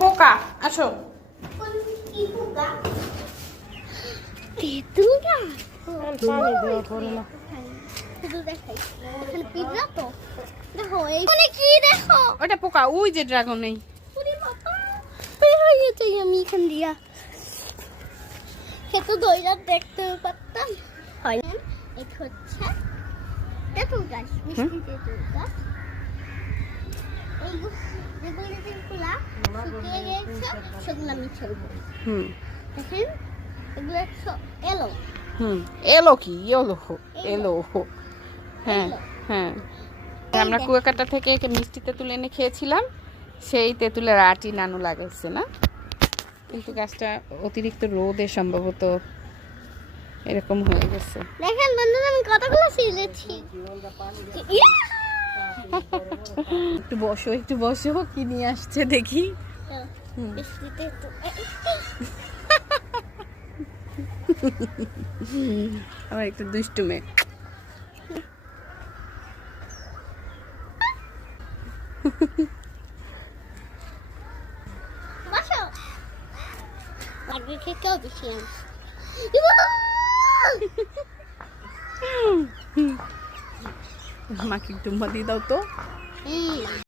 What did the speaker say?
পোকা আসো। কি পোকা? তেঁতুল গাছ। পানি দেওয়া পড়ে না। শুধু দেখাই এখানে পিঁপড়া তো দেখো এইখানে কি দেখো ওটা পোকা, ওই যে ড্রাগন নেই। ওরে বাবা বের হয়ে গেছে আমি এখান দিয়া এত দইরা দেখতে পারতাম হয় না। এটা হচ্ছে তেঁতুল গাছ, মিষ্টি তেঁতুল গাছ। এইগুলো যেগুলো যেগুলা শুকিয়ে গেছে সেগুলো আমি ছেড়ব। দেখেন এগুলো এলো এলো কি এলো এলো। হ্যাঁ হ্যাঁ, আমরা কুয়াকাটা থেকে মিষ্টি তেঁতুল এনে খেয়েছিলাম, সেই তেঁতুলের আটি নানু লাগাইছে না, কিন্তু গাছটা অতিরিক্ত রোদে সম্ভবত এরকম হয়ে গেছে। দেখেন বন্ধুরা আমি কতগুলো ছিঁড়েছি। একটু বসো কি নিয়ে আসছে দেখি। আমার একটু দুষ্টু মেয়ে। বসো আগে কেউ দিছিলাম। আমাকে একটু মা দিয়ে দাও তো।